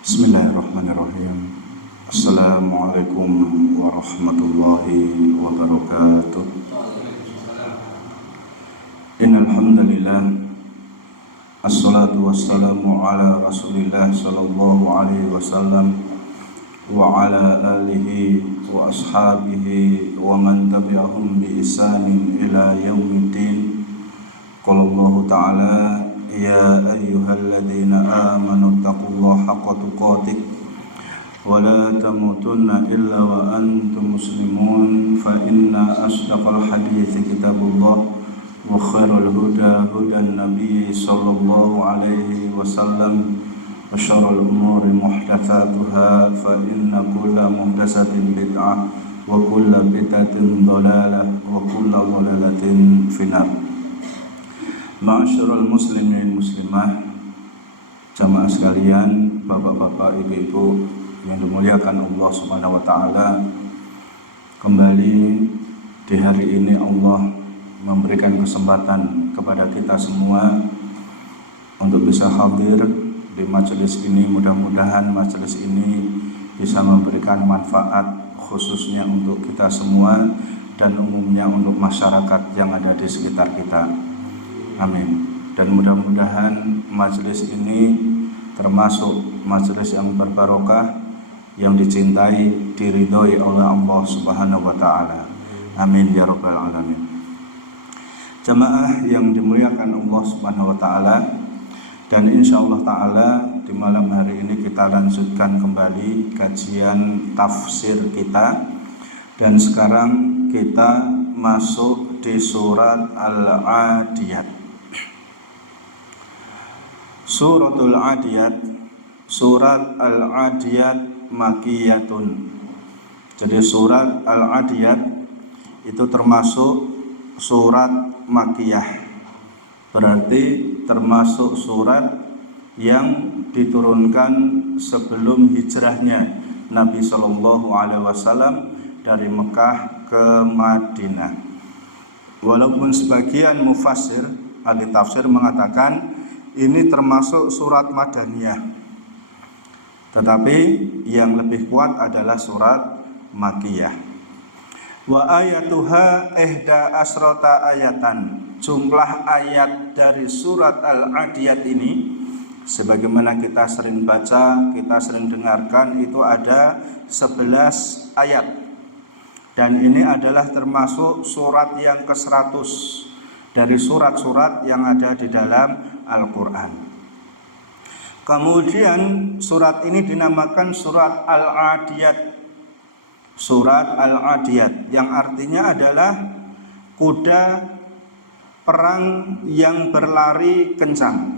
Bismillahirrahmanirrahim. Assalamualaikum warahmatullahi wabarakatuh. Innal hamdalillah assalatu wassalamu ala Rasulillah sallallahu alaihi wasallam wa ala alihi wa ashabihi wa man tabi'ahum bi ihsanin ila yaumiddin. Qala Allah ta'ala ya ayyuhalladzina amanu taqullaha haqqa tuqatih wa la tamutunna illa wa antum muslimun fa inna asdaqal hadithi kitabullah wa khairal huda hudan nabiy sallallahu alaihi wasallam wa syarrul umuri muhdatsatuha fa inna kulla muhdatsatin bid'ah wa kulla bid'atin dhalalah wa kulla dhalalatin finnar. Ma'asyiral muslimin muslimah, jamaah sekalian, bapak-bapak, ibu-ibu yang dimuliakan Allah Subhanahu wa taala. Kembali di hari ini Allah memberikan kesempatan kepada kita semua untuk bisa hadir di majelis ini. Mudah-mudahan majelis ini bisa memberikan manfaat khususnya untuk kita semua dan umumnya untuk masyarakat yang ada di sekitar kita. Amin. Dan mudah-mudahan majelis ini termasuk majelis yang berbarokah, yang dicintai, diridhoi oleh Allah Subhanahu wa taala. Amin ya rabbal alamin. Jamaah yang dimuliakan Allah Subhanahu wa taala, dan insyaallah taala di malam hari ini kita lanjutkan kembali kajian tafsir kita, dan sekarang kita masuk di surat Al-Adiyat. Suratul Adiyat, surat Al-Adiyat Makiyatun. Jadi surat Al-Adiyat itu termasuk surat Makiyah, berarti termasuk surat yang diturunkan sebelum hijrahnya Nabi Shallallahu Alaihi Wasallam dari Mekah ke Madinah. Walaupun sebagian mufassir, ahli tafsir mengatakan ini termasuk surat Madaniyah, tetapi yang lebih kuat adalah surat Makiyah. Wa ayatuha ihda asrota ayatan. Jumlah ayat dari surat Al-Adiyat ini, sebagaimana kita sering baca, kita sering dengarkan, itu ada 11 ayat. Dan ini adalah termasuk surat yang ke-100 dari surat-surat yang ada di dalam Al-Quran. Kemudian surat ini dinamakan surat Al-Adiyat. Surat Al-Adiyat yang artinya adalah kuda perang yang berlari kencang.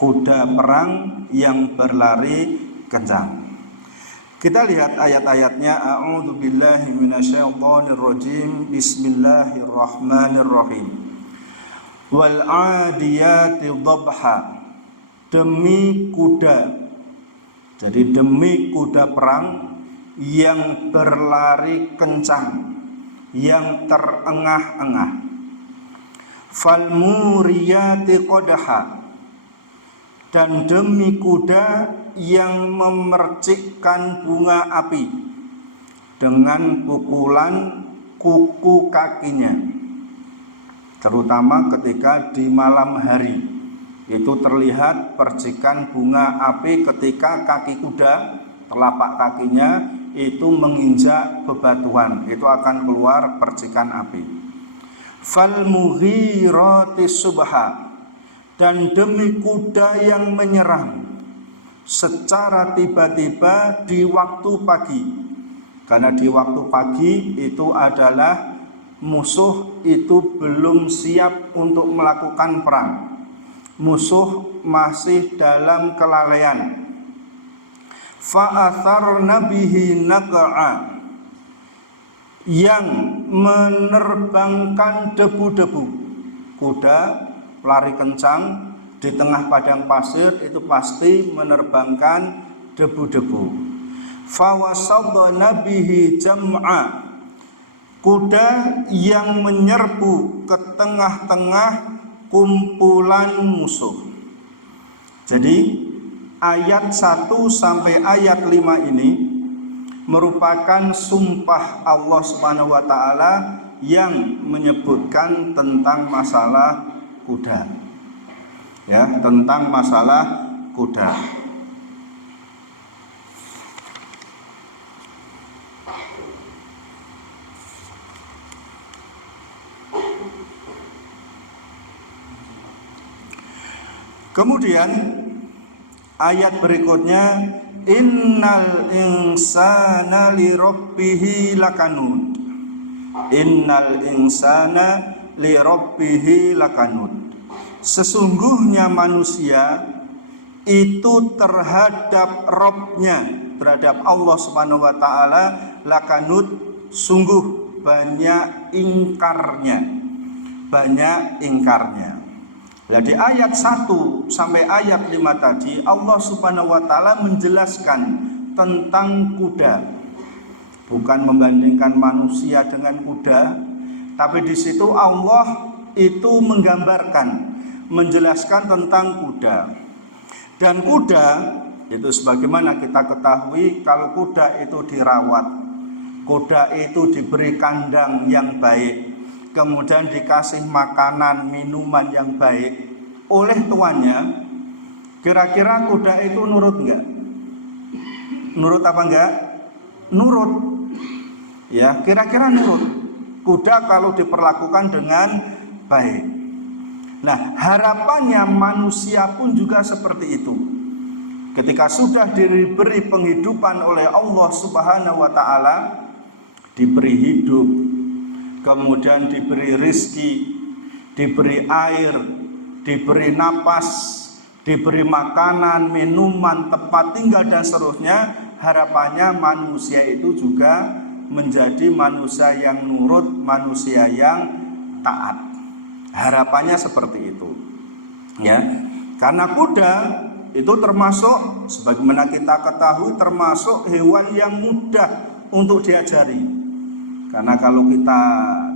Kuda perang yang berlari kencang. Kita lihat ayat-ayatnya. A'udzubillahi minasyaitonirrajim. Bismillahirrahmanirrahim. Wal adiyati dhabha, demi kuda. Jadi demi kuda perang yang berlari kencang, yang terengah-engah. Fal muriyati qadha, dan demi kuda yang memercikkan bunga api dengan pukulan kuku kakinya, terutama ketika di malam hari. Itu terlihat percikan bunga api ketika kaki kuda, telapak kakinya itu menginjak bebatuan, itu akan keluar percikan api. Fal mughirati subha, dan demi kuda yang menyerang secara tiba-tiba di waktu pagi, karena di waktu pagi itu adalah musuh itu belum siap untuk melakukan perang. Musuh masih dalam kelalaian. Fa'atharna bihi naq'a, yang menerbangkan debu-debu. Kuda lari kencang di tengah padang pasir, itu pasti menerbangkan debu-debu. Fawasadna bihi jam'a, kuda yang menyerbu ke tengah-tengah kumpulan musuh. Jadi ayat 1 sampai ayat 5 ini merupakan sumpah Allah Subhanahu wa taala yang menyebutkan tentang masalah kuda. Ya, tentang masalah kuda. Kemudian ayat berikutnya, innal insana lirabbihi lakanud. Innal insana lirabbihi lakanud. Sesungguhnya manusia itu terhadap Rabb-nya, terhadap Allah Subhanahu wa taala, lakanud, sungguh banyak ingkarnya. Banyak ingkarnya. Nah, di ayat 1 sampai ayat 5 tadi Allah Subhanahu wa taala menjelaskan tentang kuda. Bukan membandingkan manusia dengan kuda, tapi di situ Allah itu menggambarkan, menjelaskan tentang kuda. Dan kuda itu sebagaimana kita ketahui, kalau kuda itu dirawat, kuda itu diberi kandang yang baik, kemudian dikasih makanan, minuman yang baik oleh tuannya, kira-kira kuda itu nurut enggak? Nurut apa enggak? Nurut. Ya, kira-kira nurut. Kuda kalau diperlakukan dengan baik. Nah, harapannya manusia pun juga seperti itu. Ketika sudah diberi penghidupan oleh Allah Subhanahu wa taala, diberi hidup, kemudian diberi rizki, diberi air, diberi napas, diberi makanan, minuman, tempat tinggal dan seterusnya, harapannya manusia itu juga menjadi manusia yang nurut, manusia yang taat. Harapannya seperti itu. Ya. Karena kuda itu termasuk, sebagaimana kita ketahui, termasuk hewan yang mudah untuk diajari. Karena kalau kita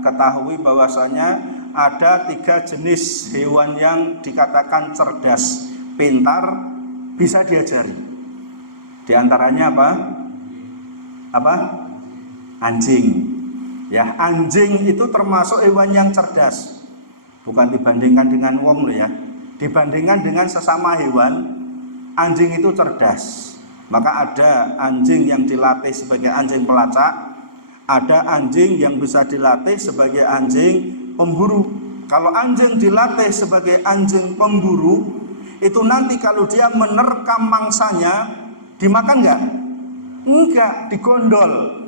ketahui bahwasanya ada 3 jenis hewan yang dikatakan cerdas, pintar, bisa diajari. Di antaranya apa? Apa? Anjing. Ya, anjing itu termasuk hewan yang cerdas. Bukan dibandingkan dengan wong loh ya. Dibandingkan dengan sesama hewan, anjing itu cerdas. Maka ada anjing yang dilatih sebagai anjing pelacak, ada anjing yang bisa dilatih sebagai anjing pemburu. Kalau anjing dilatih sebagai anjing pemburu, itu nanti kalau dia menerkam mangsanya, dimakan enggak? Enggak, digondol.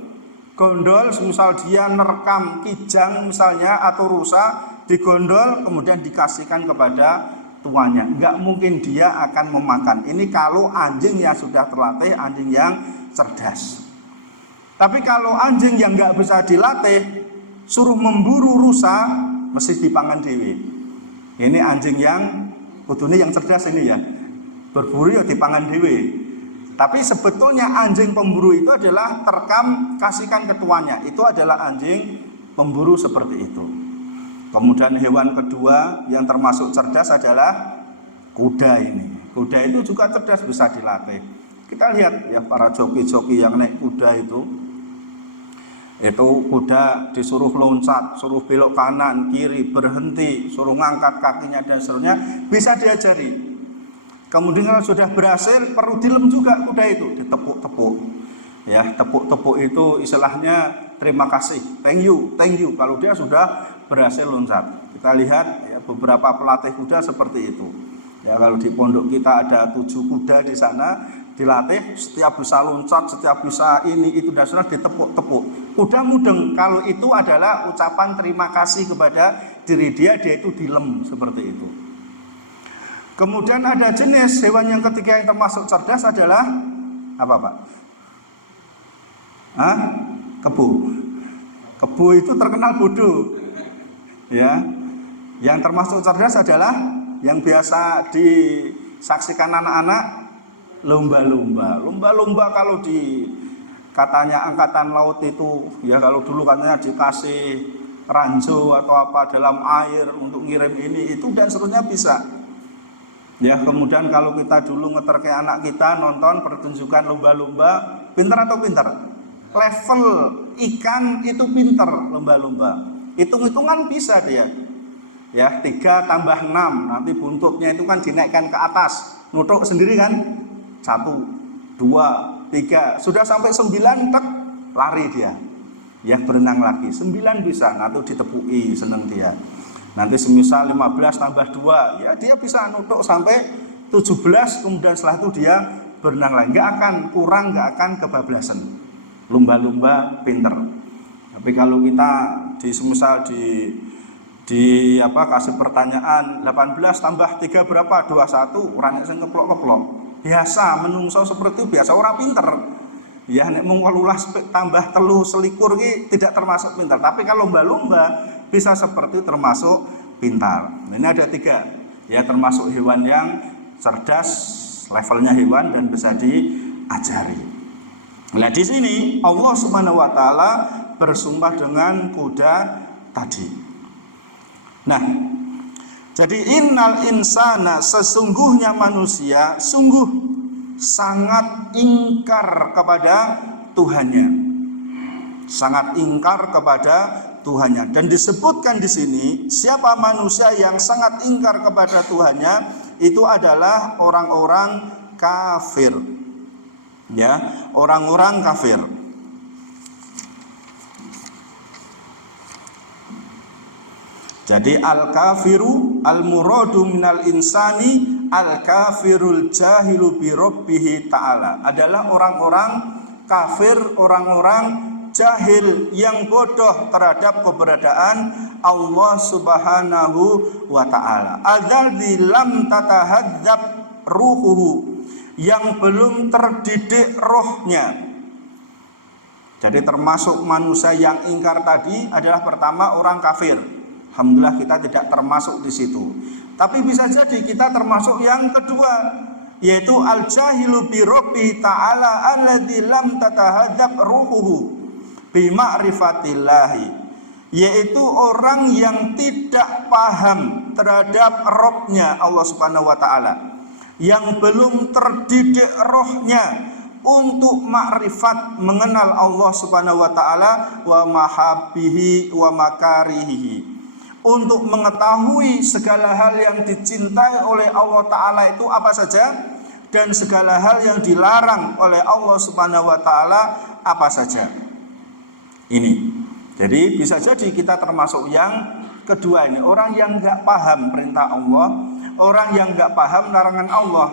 Gondol, misal dia nerekam kijang misalnya atau rusa, digondol kemudian dikasihkan kepada tuannya. Enggak mungkin dia akan memakan. Ini kalau anjing yang sudah terlatih, anjing yang cerdas. Tapi kalau anjing yang enggak bisa dilatih, suruh memburu rusa, mesti dipangan dewe. Ini anjing yang kudune yang cerdas ini ya. Berburu ya dipangan dewe. Tapi sebetulnya anjing pemburu itu adalah terkam, kasihkan ke tuannya. Itu adalah anjing pemburu seperti itu. Kemudian hewan kedua yang termasuk cerdas adalah kuda ini. Kuda itu juga cerdas, bisa dilatih. Kita lihat ya para joki-joki yang naik kuda itu kuda disuruh loncat, suruh belok kanan, kiri, berhenti, suruh ngangkat kakinya dan seterusnya, bisa diajari. Kemudian kalau sudah berhasil, perlu dilem juga kuda itu, ditepuk-tepuk. Ya, tepuk-tepuk itu istilahnya terima kasih, thank you. Kalau dia sudah berhasil loncat. Kita lihat ya, beberapa pelatih kuda seperti itu. Ya, kalau di pondok kita ada 7 kuda di sana, dilatih, setiap bisa loncat, setiap bisa ini itu dan sudah ditepuk-tepuk. Kuda mudeng, kalau itu adalah ucapan terima kasih kepada diri dia itu dilem seperti itu. Kemudian ada jenis hewan yang ketiga yang termasuk cerdas adalah apa Pak? Kebu. Kebu itu terkenal bodoh. Ya. Yang termasuk cerdas adalah yang biasa disaksikan anak-anak, lomba-lomba. Lomba-lomba kalau di katanya angkatan laut itu ya, kalau dulu katanya dikasih ranjau atau apa dalam air untuk ngirim ini itu dan seterusnya bisa. Ya, kemudian kalau kita dulu ngeterke anak kita nonton pertunjukan lomba-lomba, pintar atau pintar? Level ikan itu pintar lomba-lomba. Hitung-hitungan bisa dia. Ya, 3 tambah 6, nanti buntutnya itu kan dinaikkan ke atas. Nutuk sendiri kan? 1, 2, 3, sudah sampai 9, tek, lari dia. Ya, berenang lagi. 9 bisa, nanti ditepui, seneng dia. Nanti semisal 15 tambah 2, ya dia bisa nutuk sampai 17, kemudian setelah itu dia berenang lagi. Nggak akan kurang, nggak akan kebablasan. Lumba-lumba pinter. Tapi kalau kita semisal kasih pertanyaan 18 tambah 3 berapa? 21, orangnya sing keplok-keplok. Biasa menungso seperti itu biasa orang pinter. Ya nek mung 18 tambah 3 selikur iki tidak termasuk pintar. Tapi kalau lumba-lumba bisa seperti termasuk pintar. Ini ada 3, ya termasuk hewan yang cerdas, levelnya hewan dan bisa diajari. Nah di sini Allah Subhanahu wa taala bersumpah dengan kuda tadi. Nah, jadi innal insana, sesungguhnya manusia sungguh sangat ingkar kepada Tuhannya. Sangat ingkar kepada Tuhannya. Dan disebutkan di sini siapa manusia yang sangat ingkar kepada Tuhannya, itu adalah orang-orang kafir. Ya, orang-orang kafir. Jadi al-kafiru al-muradu minal insani al-kafirul jahilu bi rabbih ta'ala, adalah orang-orang kafir, orang-orang jahil yang bodoh terhadap keberadaan Allah Subhanahu wa taala. Adzalzi lam tatahadzab ruhuhu, yang belum terdidik rohnya. Jadi termasuk manusia yang ingkar tadi adalah pertama orang kafir. Alhamdulillah kita tidak termasuk di situ. Tapi bisa jadi kita termasuk yang kedua, yaitu al-jahilu bi rabbi ta'ala alladzi lam tatahadzab ruhuhu bi ma'rifatillahi, yaitu orang yang tidak paham terhadap Rabb-nya Allah Subhanahu wa taala, yang belum terdidik rohnya untuk makrifat mengenal Allah Subhanahu wa taala wa mahabbihi wa makarihi, untuk mengetahui segala hal yang dicintai oleh Allah taala itu apa saja dan segala hal yang dilarang oleh Allah Subhanahu wa taala apa saja. Ini. Jadi bisa jadi kita termasuk yang kedua ini, orang yang enggak paham perintah Allah, orang yang enggak paham larangan Allah,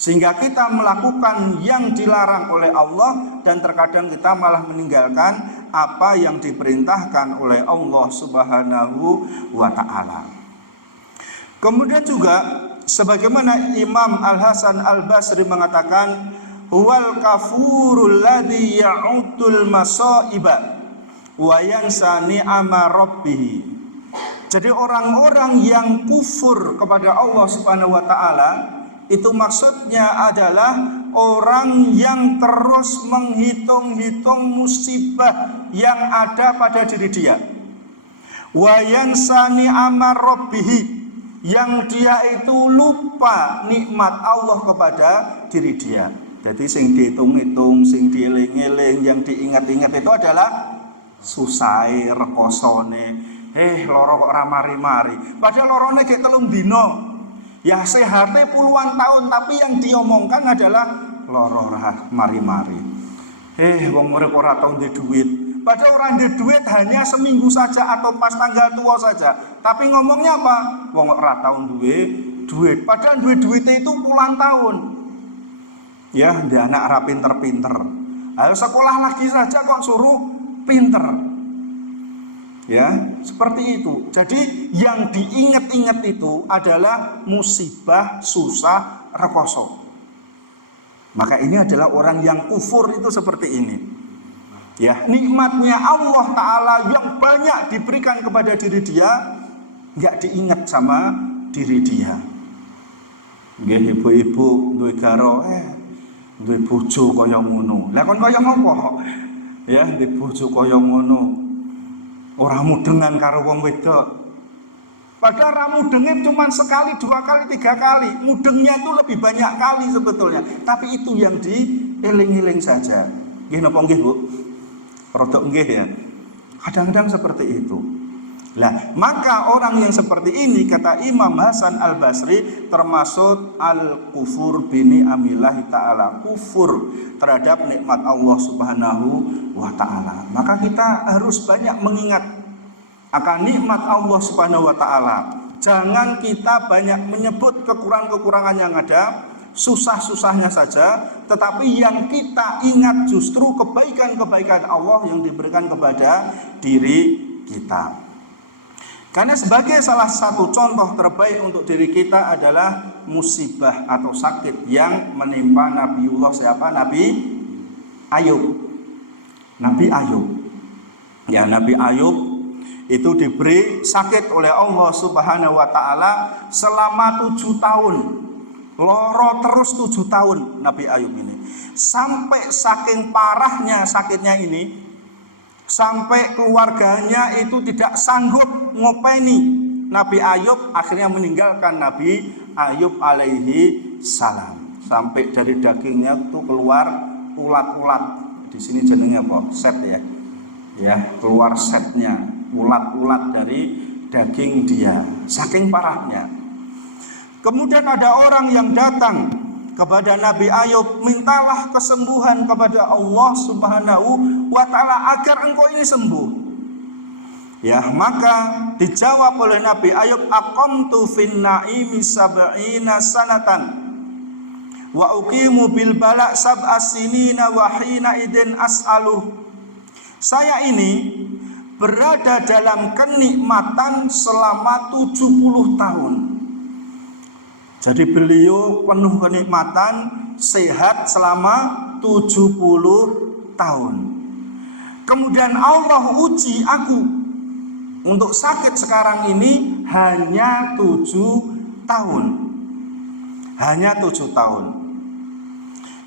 sehingga kita melakukan yang dilarang oleh Allah dan terkadang kita malah meninggalkan apa yang diperintahkan oleh Allah Subhanahu wa taala. Kemudian juga sebagaimana Imam Al-Hasan Al-Basri mengatakan, huwal kafurul ladzi ya'udul masaiba wa yansa ni'ama rabbih. Jadi orang-orang yang kufur kepada Allah Subhanahu wa taala itu maksudnya adalah orang yang terus menghitung-hitung musibah yang ada pada diri dia. Wa yansa ni'ama rabbih, yang dia itu lupa nikmat Allah kepada diri dia. Jadi sing dihitung-hitung, sing dieling-eling, yang diingat-ingat itu adalah susai rekosone, loro kok ora mari-mari. Padahal lorone gek 3 dino. Ya sehatnya puluhan tahun, tapi yang diomongkan adalah loro ora mari-mari. Wong urip ora tau ndek duit. Padahal orang ndek duit hanya seminggu saja atau pas tanggal tua saja. Tapi ngomongnya apa? Wong ora tau duwe duit. Padahal duit-duitnya itu puluhan tahun. Ya, dia anak ora pinter-pinter. Ayo sekolah lagi saja kok suruh pinter, ya seperti itu. Jadi yang diingat-ingat itu adalah musibah, susah, rekoso. Maka ini adalah orang yang kufur itu seperti ini. Ya, nikmatnya Allah Ta'ala yang banyak diberikan kepada diri dia nggak diingat sama diri dia. Nggih ibu-ibu duwe garo, duwe bojo kaya ngono. Lah kon kaya ngopo? Ya, di bojo kaya ngono, ora mudengan karo wong wedok. Padahal mudengnya cuma sekali, 2 kali, 3 kali. Mudengnya itu lebih banyak kali sebetulnya. Tapi itu yang dieling-eling saja. Nggih napa nggih, Bu? Rodok nggih ya. Kadang-kadang seperti itu. Nah, maka orang yang seperti ini kata Imam Hasan Al-Basri termasuk al-kufur bini amillahi ta'ala, kufur terhadap nikmat Allah Subhanahu wa ta'ala. Maka kita harus banyak mengingat akan nikmat Allah Subhanahu wa ta'ala. Jangan kita banyak menyebut kekurangan-kekurangan yang ada, susah-susahnya saja, tetapi yang kita ingat justru kebaikan-kebaikan Allah yang diberikan kepada diri kita. Karena sebagai salah satu contoh terbaik untuk diri kita adalah musibah atau sakit yang menimpa Nabiullah siapa? Nabi Ayub. Nabi Ayub. Ya, Nabi Ayub itu diberi sakit oleh Allah Subhanahu wa ta'ala selama 7 tahun. Loro terus 7 tahun Nabi Ayub ini. Sampai saking parahnya sakitnya ini, sampai keluarganya itu tidak sanggup ngopeni Nabi Ayub, akhirnya meninggalkan Nabi Ayub alaihi salam. Sampai dari dagingnya itu keluar ulat-ulat. Di sini jenengnya apa? Set ya. Ya, keluar setnya, ulat-ulat dari daging dia. Saking parahnya. Kemudian ada orang yang datang kepada Nabi Ayub, mintalah kesembuhan kepada Allah Subhanahu wa ta'ala agar engkau ini sembuh. Ya, maka dijawab oleh Nabi Ayub, aqamtu fin naimi sab'ina sanatan wa uqimu bil bala sab'as sinina wa hina idin as'aluh. Saya ini berada dalam kenikmatan selama 70 tahun. Jadi beliau penuh kenikmatan, sehat selama 70 tahun. Kemudian Allah uji aku untuk sakit sekarang ini hanya 7 tahun. Hanya 7 tahun.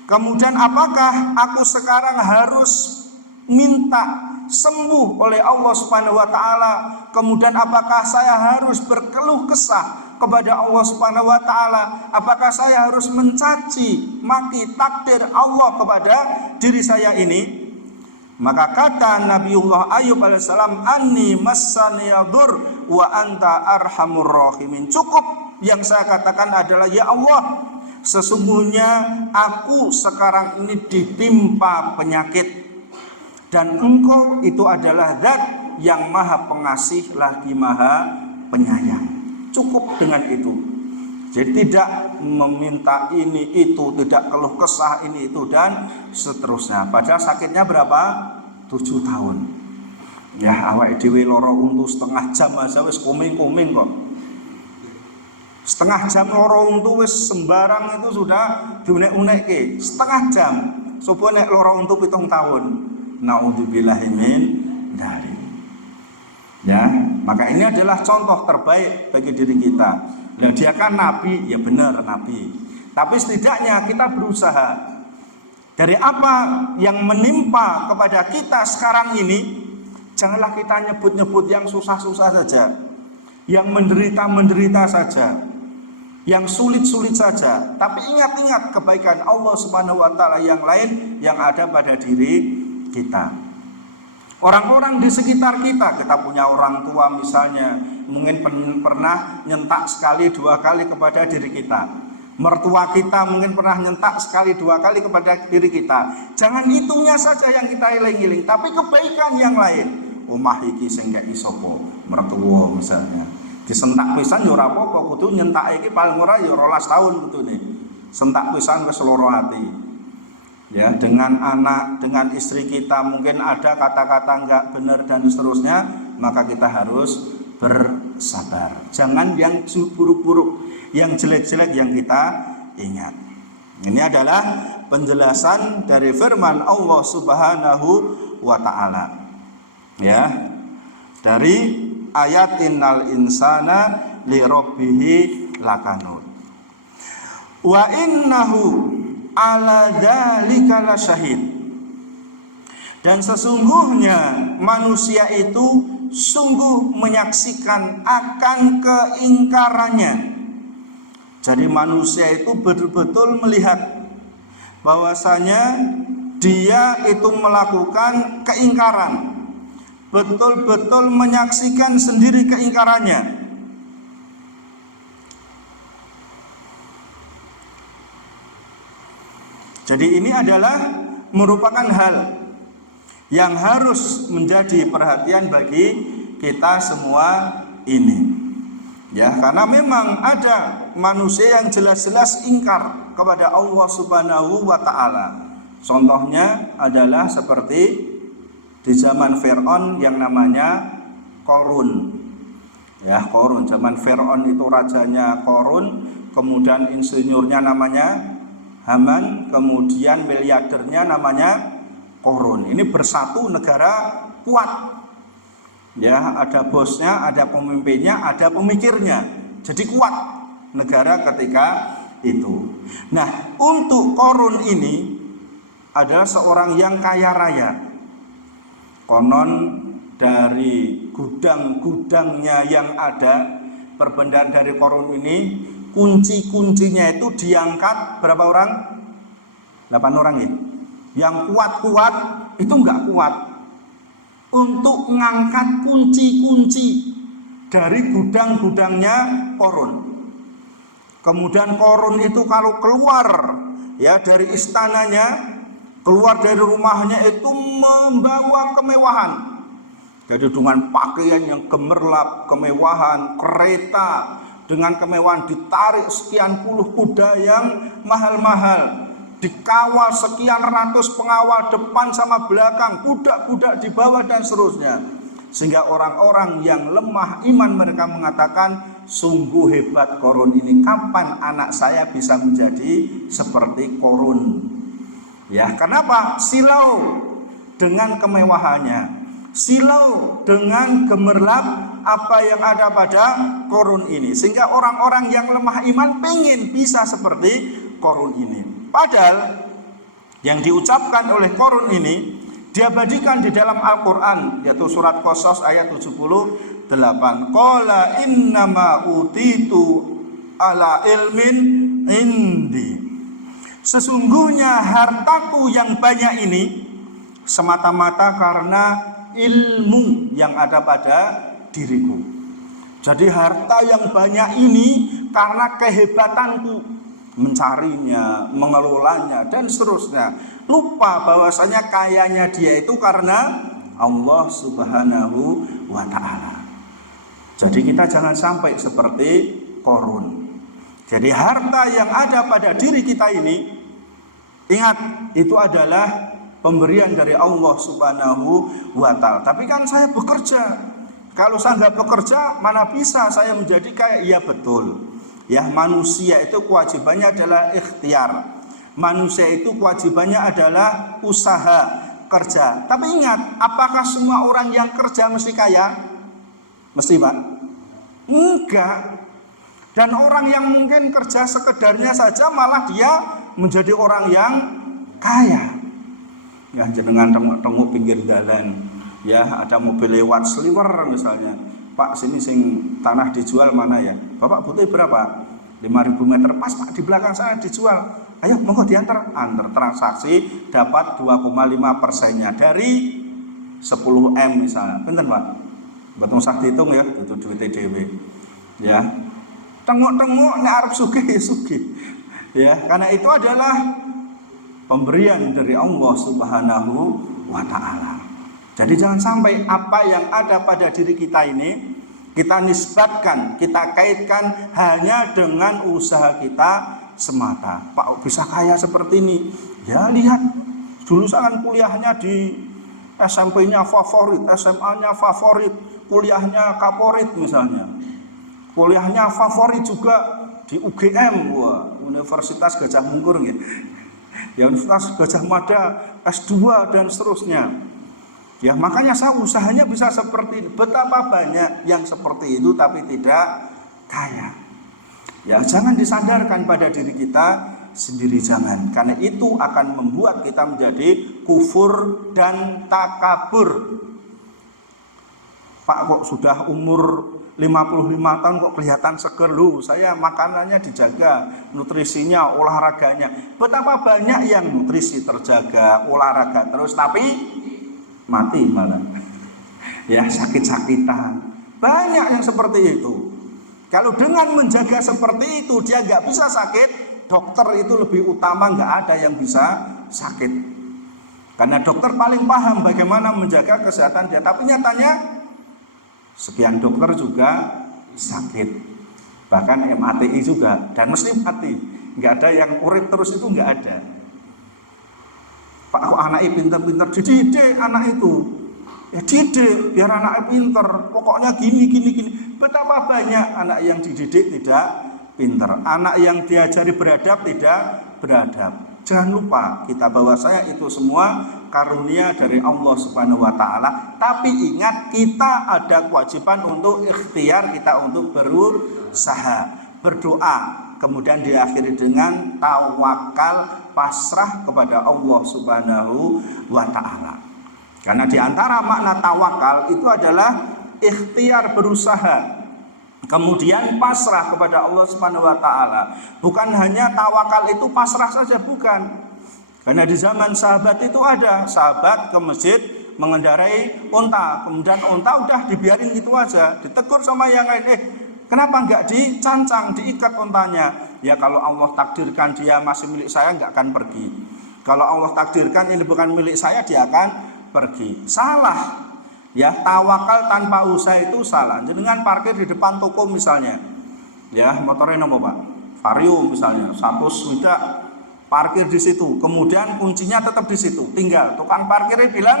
Kemudian apakah aku sekarang harus minta sembuh oleh Allah Subhanahu wa ta'ala? Kemudian apakah saya harus berkeluh kesah kepada Allah Subhanahu wa ta'ala? Apakah saya harus mencaci maki takdir Allah kepada diri saya ini? Maka kata Nabiullah Ayub alaihissalam, anni massaniyadur wa anta arhamur rahimin. Cukup yang saya katakan adalah, ya Allah, sesungguhnya aku sekarang ini ditimpa penyakit, dan engkau itu adalah zat yang maha pengasih lagi maha penyayang. Cukup dengan itu. Jadi tidak meminta ini itu, tidak keluh kesah ini itu dan seterusnya. Padahal sakitnya berapa? 7 tahun. Ya, awake dhewe loro untu setengah jam aja wis kuming-kuming kok. Setengah jam loro untu wis sembarang itu sudah diunek-unekke. Setengah jam. Sopo nek loro untu 7 tahun. Naudzubillahi min dzalik. Ya, maka ini adalah contoh terbaik bagi diri kita. Nah, dia kan nabi, ya benar nabi. Tapi setidaknya kita berusaha. Dari apa yang menimpa kepada kita sekarang ini, janganlah kita nyebut-nyebut yang susah-susah saja, yang menderita-menderita saja, yang sulit-sulit saja. Tapi ingat-ingat kebaikan Allah Subhanahu wa ta'ala yang lain yang ada pada diri kita. Orang-orang di sekitar kita punya orang tua misalnya, mungkin pernah nyentak sekali 2 kali kepada diri kita. Mertua kita mungkin pernah nyentak sekali 2 kali kepada diri kita. Jangan itunya saja yang kita eling-eling, tapi kebaikan yang lain. Omah iki sing gak iso po, mertua misalnya. Disentak pisan ya ora apa-apa, kudu nyentak iki paling ora ya 12 tahun kudune. Sentak pisan wis loro ati. Ya, dengan anak, dengan istri kita mungkin ada kata-kata enggak benar dan seterusnya, maka kita harus bersabar. Jangan yang buruk-buruk, yang jelek-jelek yang kita ingat. Ini adalah penjelasan dari firman Allah Subhanahu wa ta'ala. Ya. Dari ayat innal insana li rabbihi lakanut. Wa innahu ala dzalika lasyahid. Dan sesungguhnya manusia itu sungguh menyaksikan akan keingkarannya. Jadi manusia itu betul-betul melihat bahwasanya dia itu melakukan keingkaran, betul-betul menyaksikan sendiri keingkarannya. Jadi ini adalah merupakan hal yang harus menjadi perhatian bagi kita semua ini. Ya, karena memang ada manusia yang jelas-jelas ingkar kepada Allah Subhanahu wa taala. Contohnya adalah seperti di zaman Fir'aun yang namanya Qarun. Ya, Qarun, zaman Fir'aun itu rajanya Qarun, kemudian insinyurnya namanya Haman, kemudian miliardernya namanya Qarun. Ini bersatu negara kuat. Ya, ada bosnya, ada pemimpinnya, ada pemikirnya. Jadi kuat negara ketika itu. Nah, untuk Qarun ini adalah seorang yang kaya raya. Konon dari gudang-gudangnya yang ada perbendaharaan dari Qarun ini, kunci-kuncinya itu diangkat berapa orang? 8 orang ya. Yang kuat-kuat itu enggak kuat untuk mengangkat kunci-kunci dari gudang-gudangnya Qarun. Kemudian Qarun itu kalau keluar ya dari istananya, keluar dari rumahnya itu membawa kemewahan. Jadi dengan pakaian yang gemerlap, kemewahan, kereta dengan kemewahan, ditarik sekian puluh kuda yang mahal-mahal, dikawal sekian ratus pengawal depan sama belakang, budak-budak di bawah dan seterusnya. Sehingga orang-orang yang lemah iman mereka mengatakan, sungguh hebat Qarun ini, kapan anak saya bisa menjadi seperti Qarun? Ya, kenapa? Silau dengan kemewahannya, silau dengan gemerlap apa yang ada pada Qarun ini, sehingga orang-orang yang lemah iman pengen bisa seperti Qarun ini. Padahal yang diucapkan oleh Qarun ini diabadikan di dalam Al-Quran, yaitu surat Qasas ayat 78. Qala innama utitu ala ilmin indi. Sesungguhnya hartaku yang banyak ini semata-mata karena ilmu yang ada pada diriku. Jadi harta yang banyak ini karena kehebatanku mencarinya, mengelolanya dan seterusnya. Lupa bahwasanya kayanya dia itu karena Allah Subhanahu wa taala. Jadi kita jangan sampai seperti Qarun. Jadi harta yang ada pada diri kita ini, ingat, itu adalah pemberian dari Allah Subhanahu wa taala. Tapi kan saya bekerja. Kalau saya nggak bekerja, mana bisa saya menjadi kaya? Iya betul. Ya, manusia itu kewajibannya adalah ikhtiar. Manusia itu kewajibannya adalah usaha, kerja. Tapi ingat, apakah semua orang yang kerja mesti kaya? Mesti, Pak? Enggak. Dan orang yang mungkin kerja sekedarnya saja malah dia menjadi orang yang kaya. Ya, jenengan tengok pinggir jalan, ya ada mobil lewat sliver misalnya. Pak, sini sing tanah dijual mana ya? Bapak butuh berapa? 5.000 meter. Pas Pak, di belakang saya dijual. Ayo monggo diantar. Antar, transaksi dapat 2,5%-nya dari 10M misalnya. Bener Pak? Betul usah dihitung ya, itu duit TDW. Ya. Tengok-tengok nek arep sugih ya sugih. Ya, karena itu adalah pemberian dari Allah Subhanahu wa taala. Jadi jangan sampai apa yang ada pada diri kita ini kita nisbatkan, kita kaitkan hanya dengan usaha kita semata. Pak bisa kaya seperti ini. Ya lihat, dulu saya kuliahnya di SMP-nya favorit, SMA-nya favorit, kuliahnya kaporit misalnya. Kuliahnya favorit juga di UGM, wah, Universitas Gajah Mungkur ya. Ya Universitas Gajah Mada, S2 dan seterusnya. Ya makanya saya usahanya bisa seperti itu. Betapa banyak yang seperti itu tapi tidak kaya. Ya jangan disandarkan pada diri kita sendiri, jangan. Karena itu akan membuat kita menjadi kufur dan takabur. Pak kok sudah umur 55 tahun kok kelihatan seger lu. Saya makanannya dijaga, nutrisinya, olahraganya. Betapa banyak yang nutrisi terjaga, olahraga terus tapi mati malah. Ya, sakit-sakitan. Banyak yang seperti itu. Kalau dengan menjaga seperti itu dia nggak bisa sakit, dokter itu lebih utama, nggak ada yang bisa sakit. Karena dokter paling paham bagaimana menjaga kesehatan dia. Tapi nyatanya sekian dokter juga sakit, bahkan MATI juga, dan mesti mati. Nggak ada yang urip terus, itu nggak ada. Pak kok anaknya pinter-pinter, dididik anak itu, ya didik biar anaknya pinter, pokoknya gini. Betapa banyak anak yang dididik tidak pinter, anak yang diajari beradab tidak beradab. Jangan lupa kita bahwasanya itu semua karunia dari Allah Subhanahu wa taala. Tapi ingat, kita ada kewajiban untuk ikhtiar, kita untuk berusaha, berdoa, kemudian diakhiri dengan tawakal, pasrah kepada Allah Subhanahu wa taala. Karena diantara makna tawakal itu adalah ikhtiar, berusaha, kemudian pasrah kepada Allah Subhanahu wa taala. Bukan hanya tawakal itu pasrah saja, bukan. Karena di zaman sahabat itu ada sahabat ke masjid mengendarai unta, kemudian unta udah dibiarin gitu aja, ditegur sama yang lain, kenapa enggak dicancang, diikat untanya? Ya kalau Allah takdirkan dia masih milik saya, enggak akan pergi. Kalau Allah takdirkan ini bukan milik saya, dia akan pergi. Salah. Ya, tawakal tanpa usaha itu salah. Jenengan parkir di depan toko misalnya, ya motornya nopo Pak, Vario misalnya, 100 widak, parkir di situ, kemudian kuncinya tetap di situ, tinggal tukang parkirnya bilang,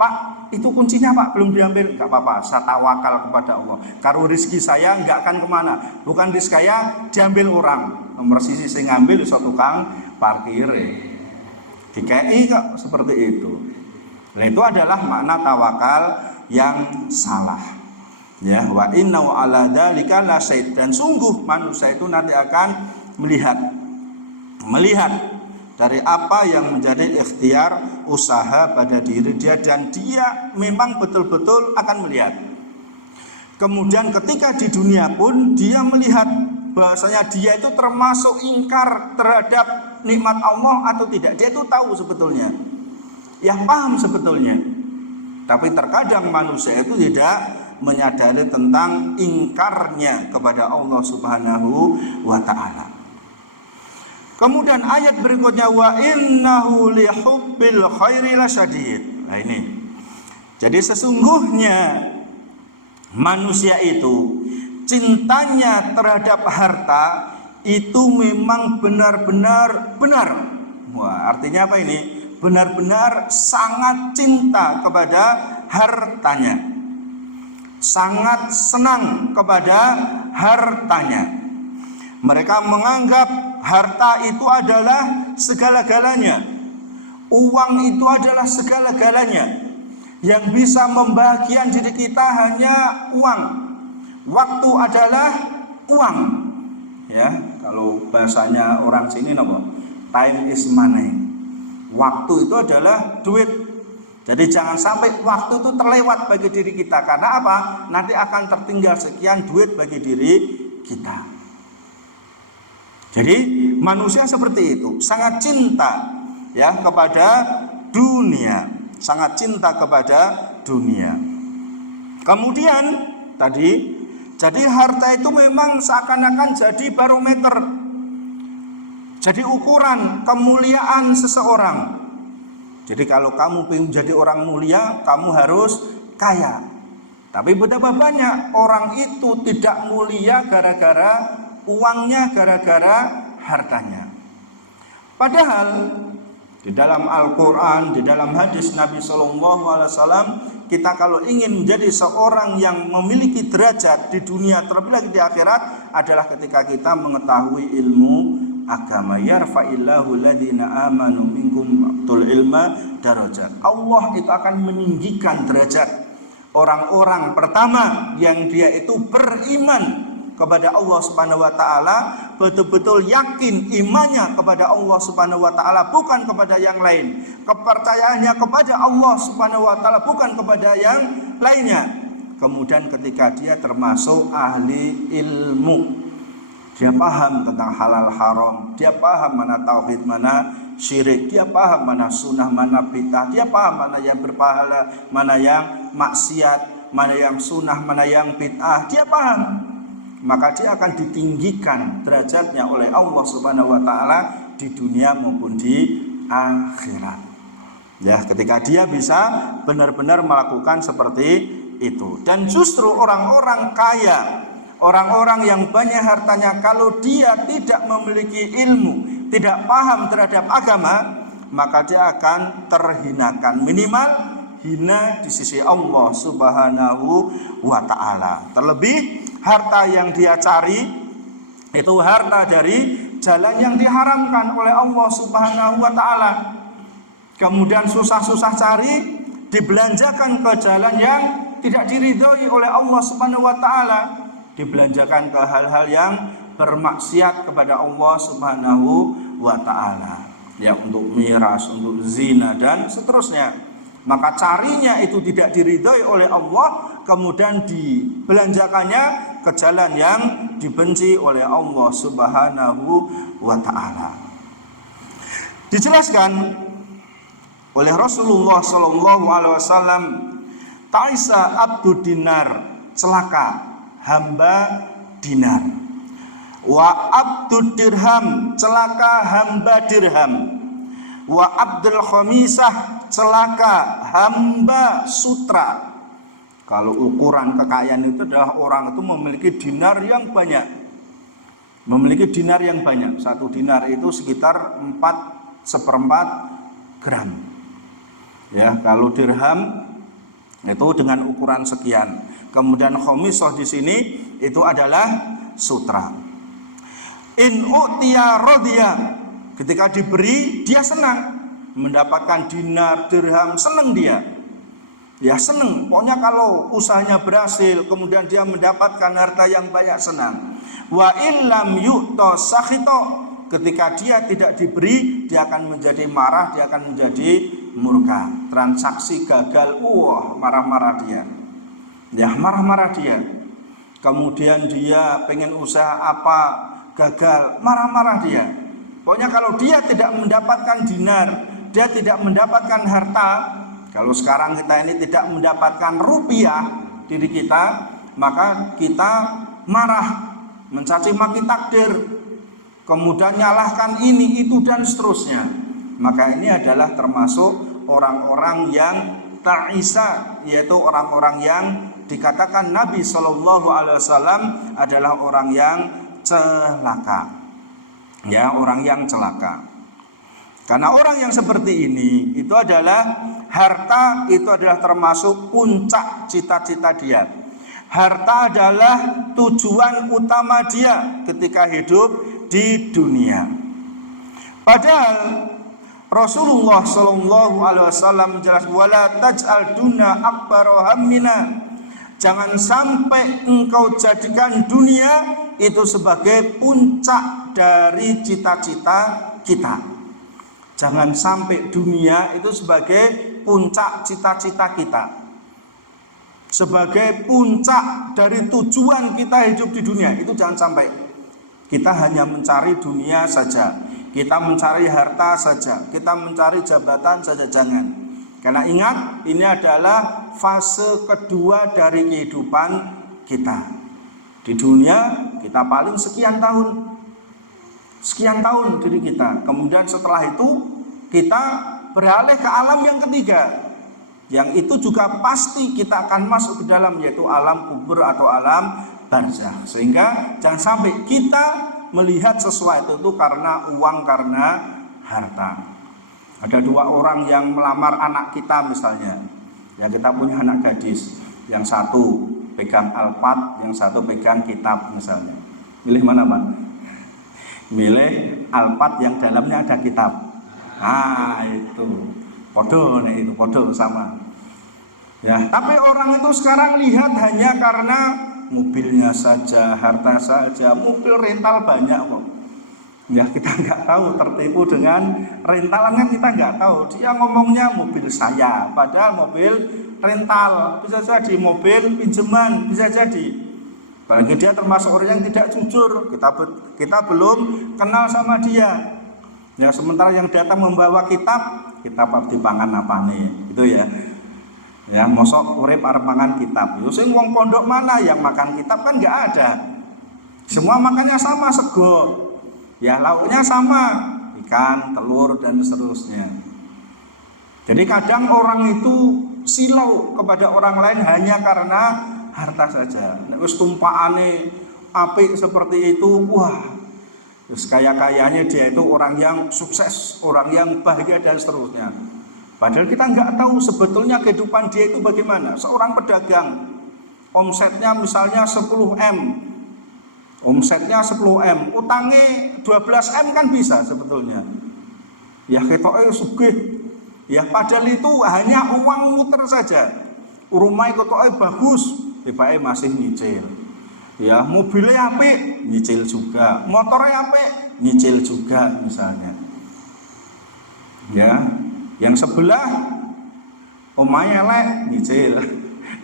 Pak itu kuncinya Pak belum diambil, nggak apa-apa, saya tawakal kepada Allah. Kalau rezeki saya nggak akan kemana, bukan rezeki saya diambil orang, nomor sisi saya ngambil so tukang parkir, DKI kok seperti itu. Nah, itu adalah makna tawakal yang salah. Ya, wa innahu ala dzalika lasyahid, dan sungguh manusia itu nanti akan melihat dari apa yang menjadi ikhtiar, usaha pada diri dia, dan dia memang betul-betul akan melihat. Kemudian ketika di dunia pun dia melihat bahwasanya dia itu termasuk ingkar terhadap nikmat Allah atau tidak. Dia itu tahu sebetulnya, ya paham sebetulnya, tapi terkadang manusia itu tidak menyadari tentang ingkarnya kepada Allah Subhanahu wa ta'ala. Kemudian ayat berikutnya, wa innahu lihubbil khairi lasyadid. Nah ini, jadi sesungguhnya manusia itu cintanya terhadap harta itu memang benar-benar benar. Wah, artinya apa ini? Benar-benar sangat cinta kepada hartanya, sangat senang kepada hartanya. Mereka menganggap harta itu adalah segala-galanya, uang itu adalah segala-galanya. Yang bisa membahagiakan diri kita hanya uang, waktu adalah uang. Ya, kalau bahasanya orang sini apa? Time is money. Waktu itu adalah duit. Jadi jangan sampai waktu itu terlewat bagi diri kita. Karena apa? Nanti akan tertinggal sekian duit bagi diri kita. Jadi manusia seperti itu, sangat cinta ya kepada dunia, sangat cinta kepada dunia. Kemudian tadi, jadi harta itu memang seakan-akan jadi barometer, jadi ukuran kemuliaan seseorang. Jadi kalau kamu ingin menjadi orang mulia, kamu harus kaya. Tapi betapa banyak orang itu tidak mulia gara-gara uangnya, gara-gara hartanya. Padahal di dalam Al-Quran, di dalam hadis Nabi SAW, kita kalau ingin menjadi seorang yang memiliki derajat di dunia, terlebih lagi di akhirat, adalah ketika kita mengetahui ilmu agama. Yarfa'illahu alladhina amanu minkum tul ilma darajat. Allah itu akan meninggikan derajat orang-orang pertama yang dia itu beriman kepada Allah Subhanahu wa taala, betul-betul yakin imannya kepada Allah Subhanahu wa taala, bukan kepada yang lain. Kepercayaannya kepada Allah Subhanahu wa taala, bukan kepada yang lainnya. kemudian ketika dia termasuk ahli ilmu, dia paham tentang halal haram, dia paham mana tauhid, mana syirik, dia paham mana sunnah, mana bid'ah, dia paham mana yang berpahala, mana yang maksiat, mana yang sunnah, mana yang bid'ah, dia paham. Maka dia akan ditinggikan derajatnya oleh Allah Subhanahu wa taala di dunia maupun di akhirat. Ya, ketika dia bisa benar-benar melakukan seperti itu. Dan justru orang-orang kaya, orang-orang yang banyak hartanya, kalau dia tidak memiliki ilmu, tidak paham terhadap agama, maka dia akan terhinakan, minimal hina di sisi Allah Subhanahu wa ta'ala. Terlebih harta yang dia cari itu harta dari jalan yang diharamkan oleh Allah Subhanahu wa ta'ala. Kemudian susah-susah cari, dibelanjakan ke jalan yang tidak diridhoi oleh Allah Subhanahu wa ta'ala, dibelanjakan ke hal-hal yang bermaksiat kepada Allah Subhanahu wa ta'ala, ya, untuk miras, untuk zina dan seterusnya. Maka carinya itu tidak diridhoi oleh Allah, kemudian dibelanjakannya ke jalan yang dibenci oleh Allah Subhanahu wa ta'ala. Dijelaskan oleh Rasulullah sallallahu alaihi wasallam, ta'isa abdu dinar, celaka hamba dinar. Wa abdu dirham, celaka hamba dirham. Wa abdul khamisah, celaka hamba sutra. Kalau ukuran kekayaan itu adalah orang itu memiliki dinar yang banyak. Memiliki dinar yang banyak. Satu dinar itu sekitar 4/4 gram. Ya, kalau dirham itu dengan ukuran sekian. Kemudian khamisah di sini itu adalah sutra. In u'tiya radiya, ketika diberi dia senang, mendapatkan dinar, dirham, senang dia. Ya, senang. Pokoknya kalau usahanya berhasil, kemudian dia mendapatkan harta yang banyak, senang. Wa illam yu'ta sakhita, ketika dia tidak diberi, dia akan menjadi marah, dia akan menjadi murka. Transaksi gagal, marah-marah dia. Ya, marah-marah dia. Kemudian dia pengen usaha apa, gagal, marah-marah dia. Pokoknya kalau dia tidak mendapatkan dinar, dia tidak mendapatkan harta. Kalau sekarang kita ini tidak mendapatkan rupiah diri kita, maka kita marah, mencaci maki takdir, kemudian nyalahkan ini, itu, dan seterusnya. Maka ini adalah termasuk orang-orang yang ta'isa, yaitu orang-orang yang dikatakan Nabi Shallallahu Alaihi Wasallam adalah orang yang celaka. Ya, orang yang celaka. Karena orang yang seperti ini itu adalah harta, itu adalah termasuk puncak cita-cita dia. Harta adalah tujuan utama dia ketika hidup di dunia. Padahal Rasulullah Shallallahu Alaihi Wasallam menjelaskan, wala taj'al dunya akbara hammina, jangan sampai engkau jadikan dunia itu sebagai puncak dari cita-cita kita. Jangan sampai dunia itu sebagai puncak cita-cita kita, sebagai puncak dari tujuan kita hidup di dunia. Itu jangan sampai kita hanya mencari dunia saja, kita mencari harta saja, kita mencari jabatan saja, jangan. Karena ingat, ini adalah fase kedua dari kehidupan kita. Di dunia kita paling sekian tahun diri kita. Kemudian setelah itu kita beralih ke alam yang ketiga, yang itu juga pasti kita akan masuk ke dalam, yaitu alam kubur atau alam barzakh. Sehingga jangan sampai kita melihat sesuatu itu karena uang, karena harta. Ada dua orang yang melamar anak kita misalnya, ya, kita punya anak gadis, yang satu pegang Alphard, yang satu pegang kitab misalnya. Milih mana, Pak? Milih Alphard yang dalamnya ada kitab. Itu podo sama. Ya, tapi orang itu sekarang lihat hanya karena mobilnya saja, harta saja, mobil rental banyak kok. Ya kita nggak tahu, tertipu dengan rentalan kan kita nggak tahu. Dia ngomongnya mobil saya, padahal mobil rental, bisa jadi mobil pinjaman, bisa jadi. Apalagi dia termasuk orang yang tidak jujur, kita belum kenal sama dia. Ya sementara yang datang membawa kitab dipangan apa nih, gitu ya. Ya mosok urip arep mangan kitab. Yo sing wong pondok mana yang makan kitab kan nggak ada. Semua makannya sama, sego. Ya lauknya sama, ikan, telur dan seterusnya. Jadi kadang orang itu silau kepada orang lain hanya karena harta saja. Nek wis tumpakane apik seperti itu, wah, terus kaya-kayanya dia itu orang yang sukses, orang yang bahagia dan seterusnya. Padahal kita nggak tahu sebetulnya kehidupan dia itu bagaimana. Seorang pedagang, omsetnya misalnya 10M, omsetnya 10M, utangnya 12M kan bisa sebetulnya. Ya ketoke sugih. Ya padahal itu hanya uang muter saja. Rumahnya ketoke bagus, tibake masih nyicil. Ya mobilnya apik, nyicil juga. Motornya apik, nyicil juga misalnya. Ya, yang sebelah omahe elek, nyicil.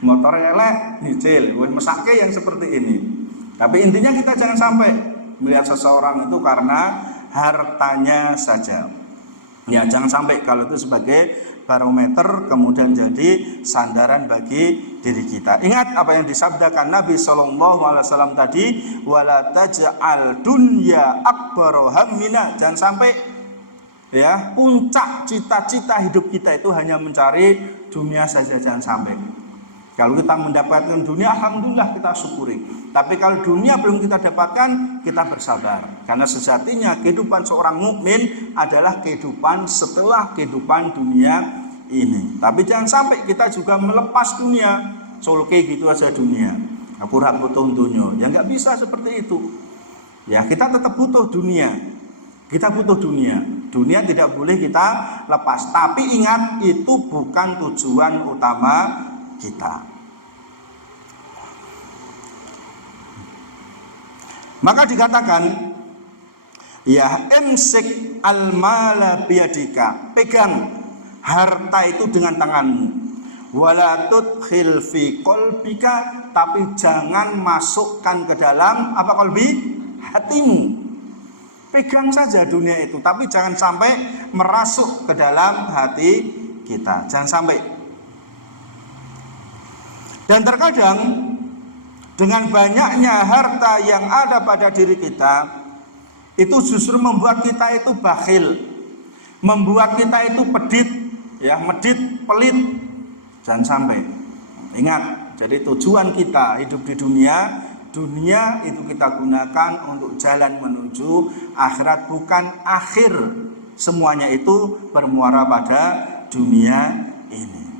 Motornya elek, nyicil. Wis mesake yang seperti ini. Tapi intinya kita jangan sampai melihat seseorang itu karena hartanya saja. Ya jangan sampai kalau itu sebagai barometer kemudian jadi sandaran bagi diri kita. Ingat apa yang disabdakan Nabi SAW tadi, wala taj'al dunya akbar hammina. Jangan sampai ya puncak cita-cita hidup kita itu hanya mencari dunia saja, jangan sampai. Kalau kita mendapatkan dunia, alhamdulillah kita syukuri. Tapi kalau dunia belum kita dapatkan, kita bersabar. Karena sejatinya kehidupan seorang mukmin adalah kehidupan setelah kehidupan dunia ini. Tapi jangan sampai kita juga melepas dunia, solke gitu aja dunia. Pura butuh dunia. Ya nggak bisa seperti itu. Ya kita tetap butuh dunia. Kita butuh dunia. Dunia tidak boleh kita lepas. Tapi ingat, itu bukan tujuan utama kita. Maka dikatakan ya imsik al-mala biyadika, pegang harta itu dengan tanganmu, wala tudkhil fi qalbika, tapi jangan masukkan ke dalam apa qalbi, hatimu. Pegang saja dunia itu, tapi jangan sampai merasuk ke dalam hati kita, jangan sampai. Dan terkadang dengan banyaknya harta yang ada pada diri kita, itu justru membuat kita itu bakhil, membuat kita itu pedit, ya medit, pelit. Jangan sampai. Ingat, jadi tujuan kita hidup di dunia, dunia itu kita gunakan untuk jalan menuju akhirat, bukan akhir. Semuanya itu bermuara pada dunia ini.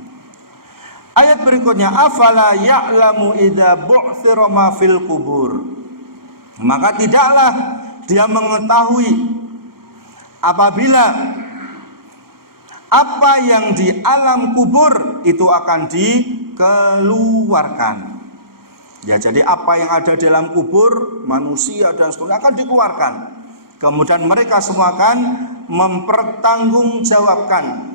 Ayat berikutnya, afala ya'lamu idza bu'thira ma fil kubur. Maka tidaklah dia mengetahui apabila apa yang di alam kubur itu akan dikeluarkan. Ya, jadi apa yang ada di dalam kubur, manusia dan seterusnya akan dikeluarkan. Kemudian mereka semua akan mempertanggungjawabkan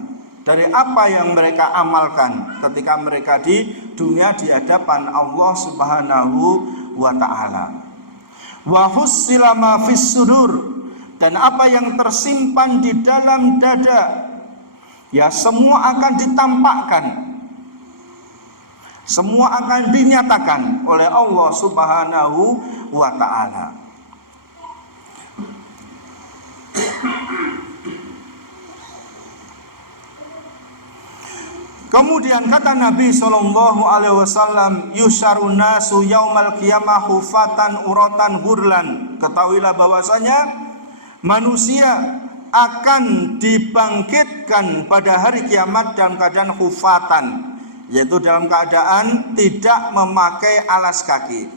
dari apa yang mereka amalkan ketika mereka di dunia di hadapan Allah Subhanahu wa taala. Wa hussila ma fis sudur, dan apa yang tersimpan di dalam dada, ya semua akan ditampakkan. Semua akan dinyatakan oleh Allah Subhanahu wa taala. Kemudian kata Nabi SAW, yusyarun nasu yaumal qiyamah hufatan uratan hurlan. Ketahuilah bahwasanya manusia akan dibangkitkan pada hari kiamat dalam keadaan hufatan, yaitu dalam keadaan tidak memakai alas kaki,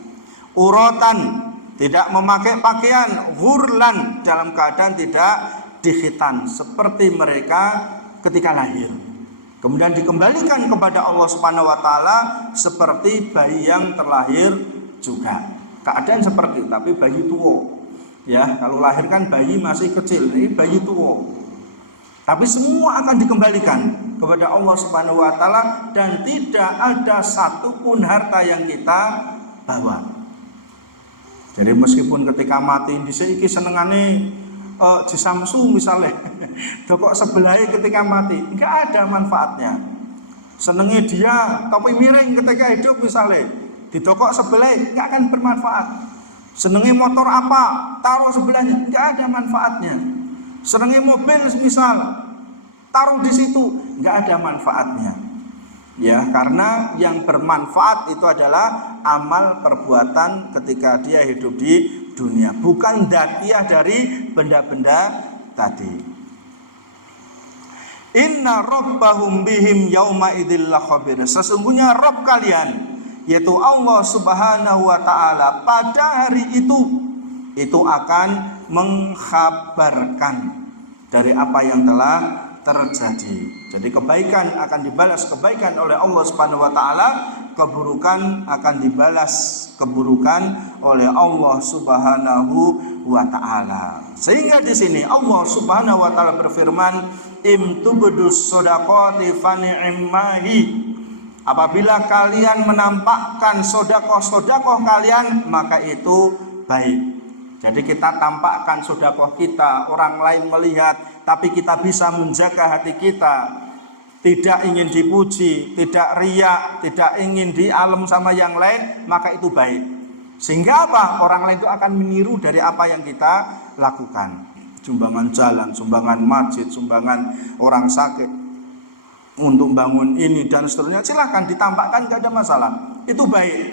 uratan, tidak memakai pakaian, hurlan, dalam keadaan tidak dikhitan seperti mereka ketika lahir. Kemudian dikembalikan kepada Allah Subhanahu wa taala seperti bayi yang terlahir juga. Keadaan seperti itu, tapi bayi tua. Ya, kalau lahir kan bayi masih kecil, ini bayi tua. Tapi semua akan dikembalikan kepada Allah Subhanahu wa taala dan tidak ada satupun harta yang kita bawa. Jadi meskipun ketika mati dhisik iki senengane di Samsu misalnya, kok sebelahnya ketika mati, enggak ada manfaatnya. Senengnya dia topi miring ketika hidup misalnya, di toko sebelah enggak akan bermanfaat. Senengnya motor apa, taruh sebelahnya, enggak ada manfaatnya. Senengnya mobil misal, taruh di situ, enggak ada manfaatnya. Ya, karena yang bermanfaat itu adalah amal perbuatan ketika dia hidup di dunia, bukan datiah dari benda-benda tadi. Inna rabbahum bihim yauma idzil lakhabir. Sesungguhnya Rabb kalian, yaitu Allah Subhanahu wa taala, pada hari itu akan mengkhabarkan dari apa yang telah terjadi. Jadi kebaikan akan dibalas kebaikan oleh Allah Subhanahu wa taala, keburukan akan dibalas keburukan oleh Allah Subhanahu wa taala. Sehingga di sini Allah Subhanahu wa taala berfirman, imtubdus shadaqati fani'immahi. Apabila kalian menampakkan sedekah kalian, maka itu baik. Jadi kita tampakkan sedekah kita, orang lain melihat, tapi kita bisa menjaga hati kita, tidak ingin dipuji, tidak riya, tidak ingin dialem sama yang lain, maka itu baik. Sehingga apa? Orang lain itu akan meniru dari apa yang kita lakukan. Sumbangan jalan, sumbangan masjid, sumbangan orang sakit, untuk bangun ini dan seterusnya, silahkan ditampakkan, tidak ada masalah. Itu baik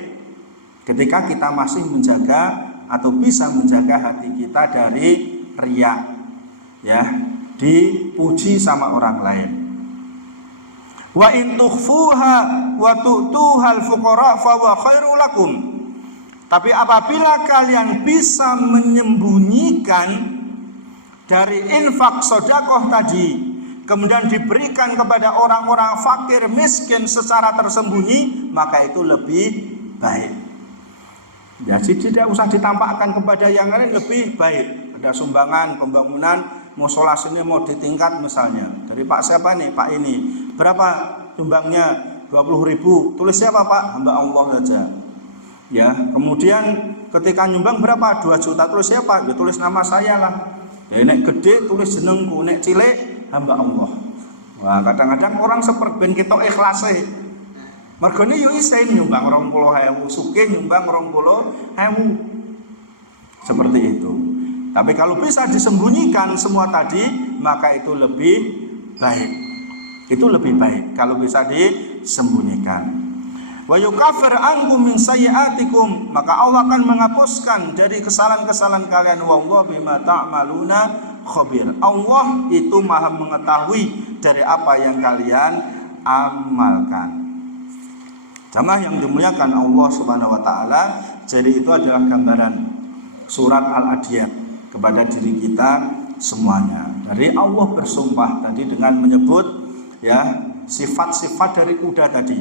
ketika kita masih menjaga atau bisa menjaga hati kita dari riya, ya, dipuji sama orang lain. Wa in tukhfuha wa tu'tuhal fuqara fa huwa khairul lakum. Tapi apabila kalian bisa menyembunyikan dari infak sedekah tadi, kemudian diberikan kepada orang-orang fakir miskin secara tersembunyi, maka itu lebih baik. Ya, tidak usah ditampakkan kepada yang lain, lebih baik. Ada sumbangan pembangunan musola sini mau ditingkat misalnya, dari Pak siapa nih, Pak ini, berapa sumbangnya? 20.000. Tulis siapa Pak? Hamba Allah saja. Ya, kemudian ketika nyumbang berapa? 2 juta. Tulis siapa? Ya tulis nama saya lah. Ya, nek gede tulis jenengku, nek cilik hamba Allah. Wah, kadang-kadang orang seperti ben kita ikhlas e. Mergone yo isin nyumbang 20.000, sugih nyumbang 20.000. Seperti itu. Tapi kalau bisa disembunyikan semua tadi, maka itu lebih baik. Itu lebih baik kalau bisa disembunyikan. Wa yukaffir ankum min sayyi'atikum, maka Allah akan menghapuskan dari kesalahan-kesalahan kalian. Wallahu bima ta'maluna khabir. Allah itu maha mengetahui dari apa yang kalian amalkan. Jamaah yang dimuliakan Allah Subhanahu wa taala, jadi itu adalah gambaran surat Al-Adiyat kepada diri kita semuanya. Dari Allah bersumpah tadi dengan menyebut ya sifat-sifat dari kuda tadi.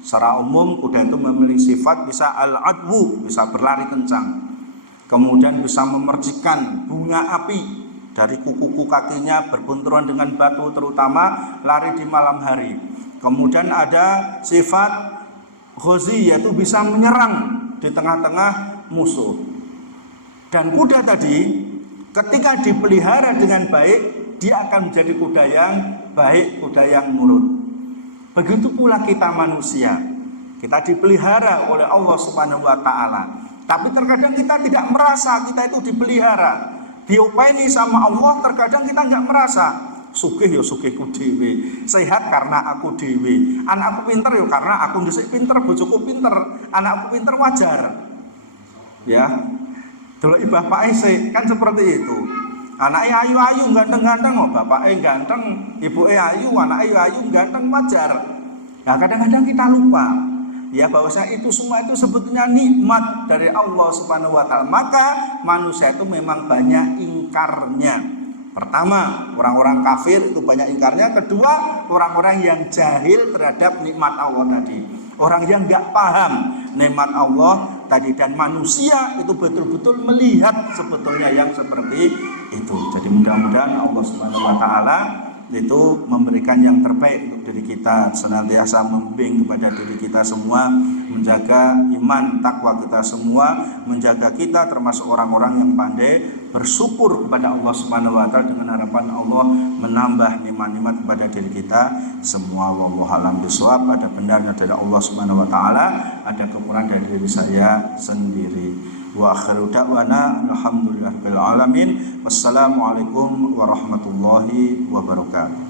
Secara umum kuda itu memiliki sifat bisa al-adwu, bisa berlari kencang. Kemudian bisa memercikan bunga api dari kuku kakinya, berbenturan dengan batu, terutama lari di malam hari. Kemudian ada sifat ghazi, yaitu bisa menyerang di tengah-tengah musuh. Dan kuda tadi ketika dipelihara dengan baik, dia akan menjadi kuda yang baik, kuda yang nurut. Begitu pula kita manusia, kita dipelihara oleh Allah Subhanahu wa taala. Tapi terkadang kita tidak merasa kita itu dipelihara, diupaini sama Allah. Terkadang kita nggak merasa. Sugih ya sugihku dhewe, sehat karena aku dhewe, anakku pinter ya karena aku ndhisik pinter, bojoku pinter, anakku pinter wajar. Ya, delok bapake sik kan seperti itu. Anaknya ayu-ayu, ganteng-ganteng, oh bapaknya ganteng, ibunya ayu, anaknya ayu, ganteng, wajar. Nah kadang-kadang kita lupa ya bahwasanya itu semua itu sebetulnya nikmat dari Allah Subhanahu wa taala. Maka manusia itu memang banyak ingkarnya. Pertama, orang-orang kafir itu banyak ingkarnya. Kedua, orang-orang yang jahil terhadap nikmat Allah tadi. Orang yang enggak paham nikmat Allah tadi, dan manusia itu betul-betul melihat sebetulnya yang seperti itu. Jadi mudah-mudahan Allah Subhanahu wa taala itu memberikan yang terbaik untuk diri kita, senantiasa membimbing kepada diri kita semua, menjaga iman takwa kita semua, menjaga kita termasuk orang-orang yang pandai bersyukur kepada Allah Subhanahu wa taala, dengan harapan Allah menambah nikmat-nikmat kepada diri kita semua. Wallahu a'lam bishawab. Ada benarnya dari Allah Subhanahu wa taala, ada kekurangan dari diri saya sendiri. Wa akhiru da'wana alhamdulillahirabbil alamin. Wassalamualaikum warahmatullahi wabarakatuh.